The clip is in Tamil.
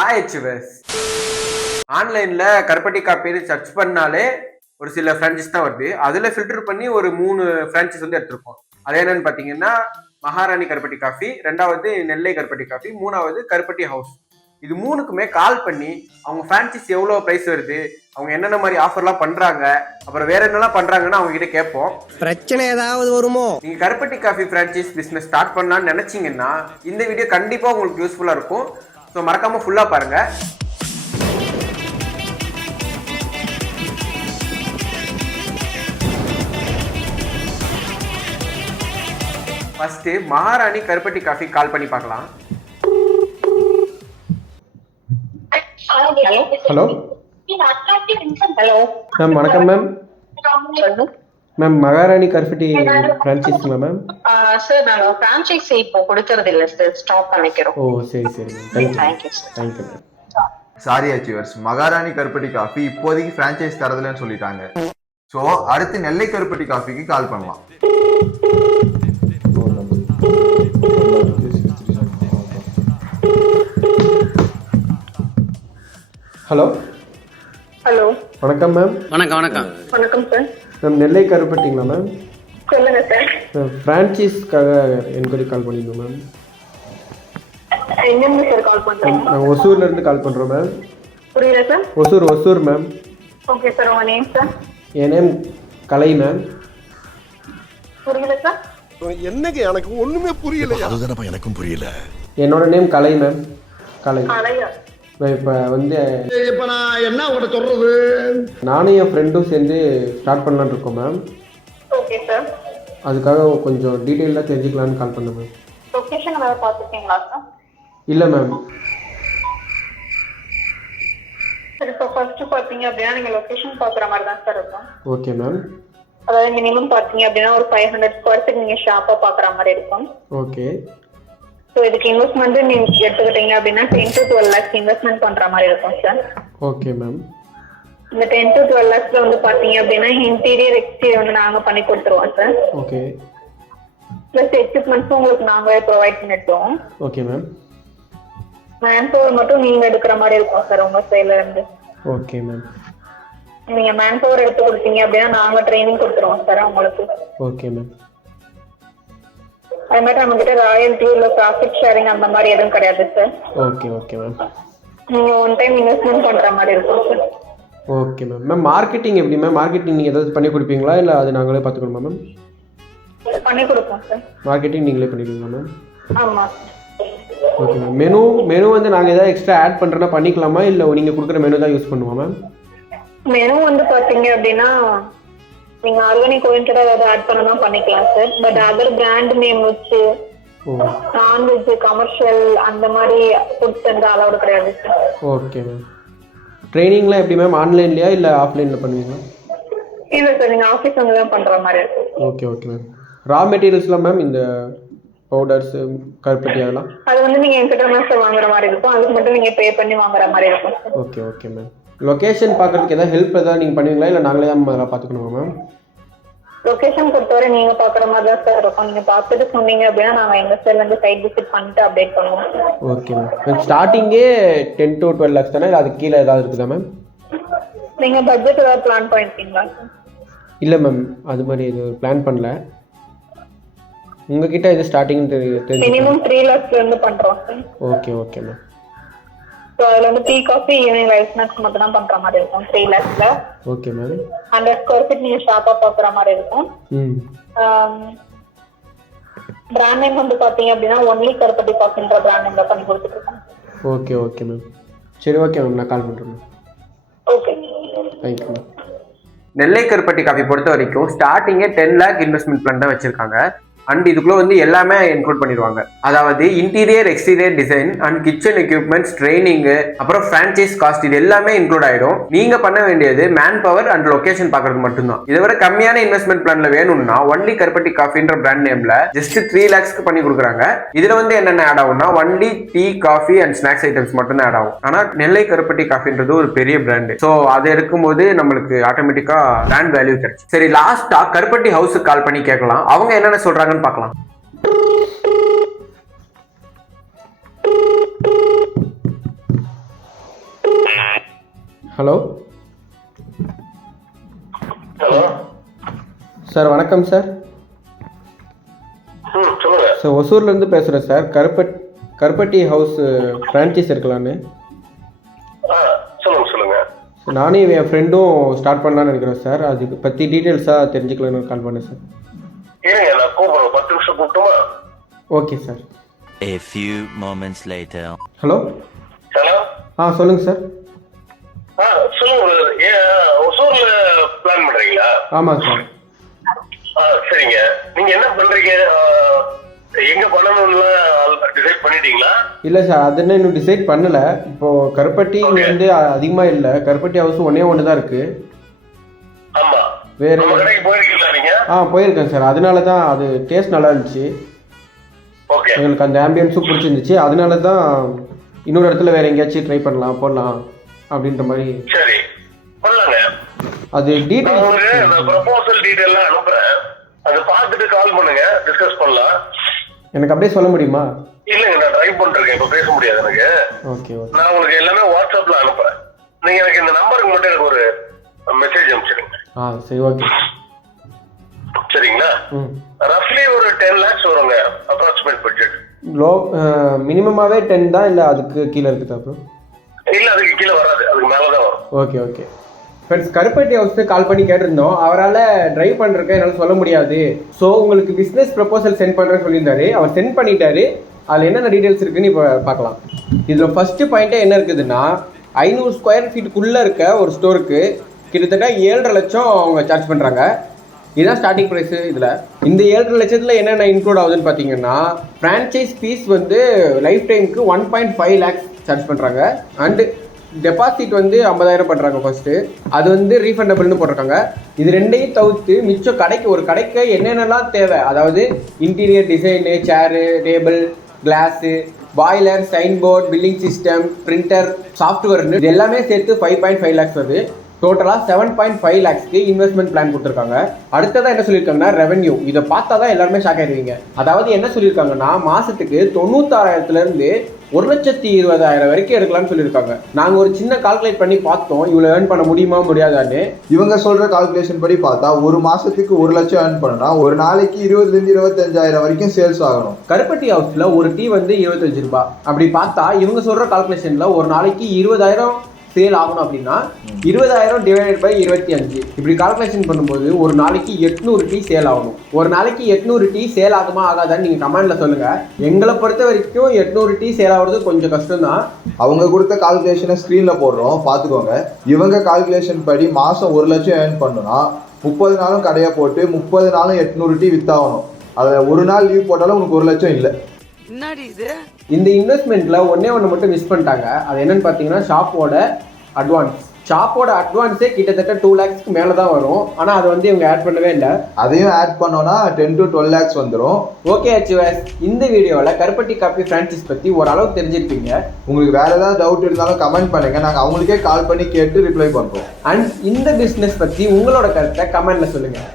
Hi HVS. ஆன்லைன்ல கருப்பட்டி காப்பி சர்ச் பண்ணாலே ஒரு சில பிரான்ச்சைஸ் தான் வருது. அதுல ஃபில்டர் பண்ணி ஒரு 3 பிரான்ச்சைஸ் வந்து எடுத்திருக்கோம். அது என்னன்னு பாத்தீங்கன்னா மகாராணி கருப்பட்டி காஃபி, ரெண்டாவது நெல்லை கருப்பட்டி காஃபி, மூணாவது கருப்பட்டி ஹவுஸ். இது மூணுக்குமே கால் பண்ணி அவங்க பிரான்ச்சைஸ் எவ்வளவு பிரைஸ் வருது, அவங்க என்னென்ன மாதிரி ஆஃபர்லாம் பண்றாங்க, அப்புறம் வேற என்னெல்லாம் பண்றாங்கன்னு அவங்க கிட்ட கேட்போம். பிரச்சனை ஏதாவது வருமோ? நீங்க கருப்பட்டி காஃபி பிரான்ச்சைஸ் பிசினஸ் ஸ்டார்ட் பண்ணலாம்னு நினைச்சீங்கன்னா இந்த வீடியோ கண்டிப்பா உங்களுக்கு யூஸ்ஃபுல்லா இருக்கும். ஸோ மறக்காம ஃபுல்லா பாருங்க. ஃபர்ஸ்ட் மகாராணி கருப்பட்டி காஃபி கால் பண்ணி பார்க்கலாம். ஹலோ மேம், வணக்கம் மேம். மேம் மகாராணி கருப்பட்டி பிரான்ச்சைஸ்ங்களா மேம்? சார் நாங்க பிரான்ச்சைஸி இப்போ கொடுக்கறது இல்ல சார், ஸ்டாப் பண்ணிக்கிறோம். ஓ சரி சரி ma'am, thank you sir. Thank you ma'am. Sorry achievers, மகாராணி கருப்பட்டி காஃபி இப்போதைக்கு பிரான்ச்சைஸ் தரதுலன்னு சொல்லிட்டாங்க. ஸோ அடுத்து நெல்லை கருப்பட்டி காஃபிக்கு கால் பண்ணலாம். ஹலோ ஹலோ, வணக்கம் மேம். வணக்கம் சார். மேம் நெல்லை கருப்பட்டிங்களா மேம்? சொல்லுங்க சார். ஃப்ரான்ச்சைஸ்க்காக என்கொயரி கால் பண்ணியிருந்தோம் மேம். எங்கிருந்து சார் கால் பண்றீங்க? நாங்கள் ஒசூர்ல இருந்து கால் பண்ணுறோம் மேம். புரியல sir. Hosur ma'am. Okay sir, உங்க நேம் சார்? என் நேம் கலை மேம். புரியல சார். என்னங்க எனக்கு ஒண்ணுமே புரியலையா? அதுதானப்பா எனக்கும் புரியல. என்னோட நேம் கலை மேம். கலை. அலையா? நான் இப்போ வந்து இப்ப நான் என்ன உங்கள்கிட்ட சொல்றது? நானும் என் ஃப்ரெண்டும் சேர்ந்து ஸ்டார்ட் பண்ணலான்னு இருக்கோம் மேம். Okay sir. அதுக்காக கொஞ்சம் டீட்டெயிலாக தெரிஞ்சுக்கலான்னு கால் பண்ணேன் மேம். லொகேஷன் ஏதாவது பார்த்துருக்கீங்களா சார்? இல்லை மேம். சரி, இப்போ ஃபர்ஸ்ட் பார்த்தீங்க அப்படின்னா நீங்கள் லொகேஷன் பார்க்குற மாதிரி தான் சார் இருக்கும். Okay ma'am. அதாவது மினிமம் பார்த்தீங்க அப்படின்னா ஒரு 500 ஸ்கொயர் ஃபீட் நீங்கள் ஷாப்பாக பார்க்குற மாதிரி இருக்கும். ஓகே. ஸோ இதுக்கு இன்வெஸ்ட்மெண்ட் நீங்கள் எடுத்துக்கிட்டீங்க அப்படின்னா 10 to 12 lakhs இன்வெஸ்ட்மெண்ட் பண்ணுற மாதிரி இருக்கும் சார். Okay ma'am. இந்த 10 to 12 lakhs வந்து பார்த்தீங்க அப்படின்னா இன்டீரியர் எக்ஸ்டீரியர் வந்து நாங்கள் பண்ணி கொடுத்துருவோம் சார். ஓகே. ப்ளஸ் எக்யூப்மெண்ட்ஸும் உங்களுக்கு நாங்களே ப்ரொவைட் பண்ணிட்டோம். Okay ma'am. மேன் பவர் மட்டும் நீங்கள் எடுக்கிற மாதிரி இருக்கும் சார் உங்கள் சைட்ல இருந்து. Okay ma'am. நீங்கள் மேன் பவர் எடுத்து கொடுத்தீங்க அப்படின்னா நாங்கள் ட்ரைனிங் கொடுத்துருவோம் சார் உங்களுக்கு. Okay ma'am. அது மாதிரி நம்மகிட்ட ராயல்ட்டி இல்லை ப்ராஃபிட் ஷேரிங் அந்த மாதிரி எதுவும் கிடையாது சார். Okay okay ma'am. நீங்கள் ஒன் டைம் இன்வெஸ்ட்மெண்ட் பண்ணுற மாதிரி இருக்கும் sir. Okay ma'am. Ma'am marketing எப்படி மேம்? மார்க்கெட்டிங் நீங்கள் ஏதாவது பண்ணி கொடுப்பீங்களா இல்லை அது நாங்களே பார்த்துக்கணுமா மேம்? பண்ணி கொடுப்போம் சார். மார்க்கெட்டிங் நீங்களே பண்ணிடுவீங்களா மேம்? ஆமாம். Okay ma'am. மெனு வந்து நாங்கள் ஏதாவது எக்ஸ்ட்ரா ஆட் பண்ணுறோன்னா பண்ணிக்கலாமா இல்லை நீங்கள் கொடுக்குற மெனு தான் யூஸ் பண்ணுவோம் மேம்? மெனு வந்து பார்த்தீங்க அப்படின்னா நீங்கள் ஆர்கானிக் ஓரியன்டாக ஏதாவது ஆட் பண்ணனா பண்ணிக்கலாம் sir. But other brand name வச்சு நான்வெஜ் கமர்ஷியல் அந்த மாதிரி ஃபுட்ஸ் வந்து அலௌடு கிடையாது சார். Okay ma'am. ட்ரைனிங்லாம் எப்படி மேம்? ஆன்லைன்லையா இல்லை ஆஃப்லைனில் பண்ணுவீங்களா? இல்லை சார், நீங்கள் ஆஃபீஸ் வந்து தான் பண்ணுற மாதிரி இருக்கும். Okay okay ma'am. ரா மெட்டீரியல்ஸ்லாம் மேம் இந்த பவுடர்ஸு கருப்பட்டி அதெல்லாம் அது வந்து நீங்கள் என்கிட்ட தான் சார் வாங்குற மாதிரி இருக்கும். அதுக்கு மட்டும் நீங்கள் பே பண்ணி வாங்குற மாதிரி இருக்கும் sir. Okay okay ma'am. Location பார்க்குறதுக்கு ஏதாவது ஹெல்ப் ஏதாவது நீங்கள் பண்ணுவீங்களா இல்லை நாங்களே தான் அதெல்லாம் பார்த்துக்கணுமா மேம்? லொகேஷன் பொறுத்தவரை நீங்கள் பார்க்குற மாதிரி தான் சார் இருக்கும். நீங்கள் பார்த்துட்டு சொன்னீங்க அப்படின்னா நாங்கள் எங்கள் சைட்லேருந்து சைட் விசிட் பண்ணிட்டு அப்டேட் பண்ணுவோம். Okay ma'am. ஸ்டார்டிங்கே 10 to 12 lakhs தானே? அதுக்கு கீழே ஏதாவது இருக்குதா மேம்? நீங்கள் பட்ஜெட் ஏதாவது பிளான் பண்ணிருக்கீங்களா சார்? இல்லை மேம், அது மாதிரி எதுவும் பிளான் பண்ணல. உங்ககிட்ட இது ஸ்டார்டிங் தெரிஞ்சு மினிமம் 3 lakhsலேருந்து பண்ணுறோம் sir. Okay okay ma'am. So அதில் வந்து tea coffee evening life snacks மட்டும் தான் பண்ணுற மாதிரி இருக்கும் 3 lakhsல. Okay ma'am. 100 ஸ்கொயர் ஃபீட் நீங்கள் ஷாப்பாக பார்க்குற மாதிரி இருக்கும். பிராண்ட் நேம் வந்து பார்த்தீங்க அப்படின்னா ஒன்லி கருப்பட்டி காஃபின்ற பிராண்ட் நேம்ல பண்ணி கொடுத்துருக்கோம். Okay okay ma'am. சரி ஓகே மேம், நான் கால் பண்ணுறேன் ma'am. Okay, thank you ma'am. Nellai கருப்பட்டி காஃபி பொறுத்த வரைக்கும் ஸ்டார்டிங்கே 10 lakh இன்வெஸ்ட்மெண்ட் பிளான் தான் வச்சிருக்காங்க. அண்ட் இதுக்குள்ள வந்து எல்லாமே இன்க்ளூட் பண்ணிடுவாங்க. அதாவது interior exterior design and kitchen equipments, training, அப்புறம் பிரான்ச்சைஸ் காஸ்ட், இது எல்லாமே இன்க்ளூட் ஆயிடும். நீங்க பண்ண வேண்டியது மேன் பவர் அண்ட் லொகேஷன் பாக்குறது மட்டும்தான். இதை விட கம்மியான இன்வெஸ்ட்மெண்ட் பிளான்ல வேணும்னா ஒன்லி கருப்பட்டி காஃபின்ற பிராண்ட் நேம்ல ஜஸ்ட் 3 lakhsக்கு பண்ணி கொடுக்குறாங்க. இதுல வந்து என்னென்ன ஆட் ஆகும்னா only tea coffee and snacks items மட்டும் தான் ஆட் ஆகும். ஆனா நெல்லை கருப்பட்டி காஃபின்றது ஒரு பெரிய பிராண்ட். ஸோ அது இருக்கும்போது நம்மளுக்கு ஆட்டோமேட்டிக்கா பிராண்ட் வேல்யூ கிடைச்சு. சரி, லாஸ்டா கருப்பட்டி ஹவுஸுக்கு கால் பண்ணி கேட்கலாம், அவங்க என்னென்ன சொல்றாங்க பார்க்கலாம். ஹலோ ஹலோ சார், வணக்கம் சார். சொல்லுங்க. சார், ஒசூர்லேருந்து பேசுகிறேன் சார். கருப்பட்டி ஹவுஸ் ஃப்ரான்ச்சைஸ் இருக்கலான்னு. சொல்லுங்க சொல்லுங்க. நானும் என் ஃப்ரெண்டும் ஸ்டார்ட் பண்ணலான்னு நினைக்கிறேன் சார். அதுக்கு பற்றி டீட்டெயில்ஸாக தெரிஞ்சுக்கலான்னு கால் பண்ணேன் சார். இருங்க, நான் கூப்பிடுறேன். 10 நிமிஷம் கூப்பிட்டுமா? Okay sir. A few moments later. Hello. Hello. சொல்லுங்கள் சார். சொல்லுங்க. ஒசூர்ல பிளான் பண்றீங்களா? ஆமாம் சார். சரிங்க. நீங்க என்ன பண்றீங்க? எங்க பண்ணணும்னு டிசைட் பண்ணிட்டீங்களா? இல்லை சார், அது என்ன இன்னும் டிசைட் பண்ணலை. இப்போது கருப்பட்டி வந்து அதிகமாக இல்லை. கருப்பட்டி ஹவுஸ் ஒன்று தான் இருக்குது. ஆமா. வேறு நம்ம கடைக்கு போயிருக்கீங்களா நீங்க? போயிருக்கேன் சார். அதனால தான் அது டேஸ்ட் நல்லா இருந்துச்சு. ஓகே. எங்களுக்கு அந்த ஆம்பியன்ஸும் பிடிச்சிருந்துச்சு. அதனால தான் இன்னொரு இடத்துல வேறு எங்கேயாச்சும் ட்ரை போடலாம் அப்படின்ற மாதிரி. சரி, பண்ணலாங்க. அது டீட்டெயில் உங்களுக்கு நான் ப்ரொபோசல் டீடைல்லாம் அனுப்புறேன். அதை பார்த்துட்டு கால் பண்ணுங்க, டிஸ்கஸ் பண்ணலாம். எனக்கு அப்படியே சொல்ல முடியுமா? இல்லைங்க, நான் ட்ரை பண்ணிருக்கேன். இப்போ பேச முடியாது எனக்கு. Okay okay. நான் உங்களுக்கு எல்லாமே வாட்ஸ்அப்ல அனுப்புறேன். நீங்க எனக்கு இந்த நம்பருக்கு மட்டும் எனக்கு ஒரு மெசேஜ் அனுப்பிச்சிடுங்க. சரி, ஓகே. சரிங்களா? ரஃப்லி ஒரு 10 lakhs வருங்க, அப்ராக்சிமேட் பட்ஜெட். மினிமமாகவே 10 தான், இல்லை அதுக்கு கீழே இருக்குது அப்புறம்? இல்ல, அதுக்கு கீழே வராது, அதுக்கு மேலே தான் வரும். Okay okay. ஃப்ரெண்ட்ஸ், கருப்பட்டி ஹவுஸ்க்கு கால் பண்ணி கேட்டிருந்தோம். அவரால் ட்ரைவ் பண்ணுறதுக்கு என்னால் சொல்ல முடியாது. ஸோ உங்களுக்கு பிஸ்னஸ் ப்ரப்போசல் சென்ட் பண்ணுறேன்னு சொல்லியிருந்தாரு. அவர் சென்ட் பண்ணிட்டாரு. அதில் என்னென்ன டீட்டெயில்ஸ் இருக்குன்னு இப்போ பார்க்கலாம். இதில் ஃபஸ்ட்டு பாயிண்ட்டே என்ன இருக்குதுன்னா, 500 ஸ்கொயர் ஃபீட்டுக்குள்ளே இருக்க ஒரு ஸ்டோருக்கு கிட்டத்தட்ட 7.5 லட்சம் அவங்க சார்ஜ் பண்ணுறாங்க. இதுதான் ஸ்டார்டிங் ப்ரைஸு. இதில் இந்த 7.5 லட்சத்தில் என்னென்ன இன்க்ளூட் ஆகுதுன்னு பார்த்தீங்கன்னா, ஃப்ரான்ச்சைஸ் ஃபீஸ் வந்து லைஃப் டைமுக்கு 1.5 lakhs சார்ஜ் பண்ணுறாங்க. அண்டு டெபாசிட் வந்து 50,000 பண்ணுறாங்க ஃபஸ்ட்டு. அது வந்து ரீஃபண்டபிள்னு போட்டிருக்காங்க. இது ரெண்டையும் தவிர்த்து மிச்சம் ஒரு கடைக்கு என்னென்னலாம் தேவை, அதாவது interior design, chair, table, glass, boiler, sign board, billing system, printer, சாஃப்ட்வேர்னு இது எல்லாமே சேர்த்து 5.5 lakhs வருது. டோட்டலாக 7.5 lakhsக்கு இன்வெஸ்ட்மெண்ட் பிளான் கொடுத்துருக்காங்க. அடுத்ததான் என்ன சொல்லியிருக்காங்கன்னா, ரெவன்யூ. இதை பார்த்தா தான் எல்லாருமே ஷாக் ஆகிடுவீங்க. அதாவது என்ன சொல்லியிருக்காங்கன்னா, மாதத்துக்கு 96,000லேருந்து 1,20,000 வரைக்கும் எடுக்கலாம்னு சொல்லியிருக்காங்க. நாங்கள் ஒரு சின்ன கால்குலேட் பண்ணி பார்த்தோம், இவ்வளோ ஏர்ன் பண்ண முடியுமா முடியாதான்னு. இவங்க சொல்ற கால்குலேஷன் படி பார்த்தா ஒரு மாசத்துக்கு 1 லட்சம் ஏர்ன் பண்ணா ஒரு நாளைக்கு 20,000 to 25,000 வரைக்கும் சேல்ஸ் ஆகணும். கருப்பட்டி ஹவுஸ்ல ஒரு டீ வந்து 25 ரூபாய். அப்படி பார்த்தா இவங்க சொல்ற கால்குலேஷன்ல ஒரு நாளைக்கு 20,000 சேல் ஆகணும் அப்படின்னா 20,000 டிவைடட் பை 25 இப்படி கால்குலேஷன் பண்ணும்போது ஒரு நாளைக்கு 800 டீ சேல் ஆகணும். ஒரு நாளைக்கு 800 டீ சேல் ஆகுமா ஆகாதான்னு நீங்க கமெண்ட்ல சொல்லுங்க. எங்களை பொறுத்த வரைக்கும் 800 டீ சேல் ஆகுறது கொஞ்சம் கஷ்டம் தான். அவங்க கொடுத்த கால்குலேஷனை ஸ்க்ரீன்ல போடுறோம், பார்த்துக்கோங்க. இவங்க கால்குலேஷன் படி மாசம் 1 லட்சம் ஏர்ன் பண்ணுனா 30 நாளும் கடையை போட்டு 30 நாளும் 800 டீ வித்தாகணும். அதில் ஒரு நாள் லீவ் போட்டாலும் உனக்கு 1 லட்சம் இல்லை. இந்த இன்வெஸ்ட்மெண்ட்ல ஒன்று மட்டும் மிஸ் பண்ணிட்டாங்க. அது என்னன்னு பார்த்தீங்கன்னா, ஷாப்போட அட்வான்ஸே கிட்டத்தட்ட 2 lakhsக்கு மேலே தான் வரும். ஆனால் அதை வந்து இவங்க ஆட் பண்ணவே இல்லை. அதையும் ஆட் பண்ணோன்னா 10 to 12 lakhs வந்துடும். ஓகே அச்சுவேஸ், இந்த வீடியோவில் கருப்பட்டி காஃபி ஃப்ரான்ச்சைஸ் பற்றி ஓரளவு தெரிஞ்சிருப்பீங்க. உங்களுக்கு வேற ஏதாவது டவுட் இருந்தாலும் கமெண்ட் பண்ணுங்க, நாங்கள் அவங்களுக்கே கால் பண்ணி கேட்டு ரிப்ளை பண்ணுறோம். அண்ட் இந்த பிஸ்னஸ் பற்றி உங்களோட கருத்தை கமெண்ட்ல சொல்லுங்கள்.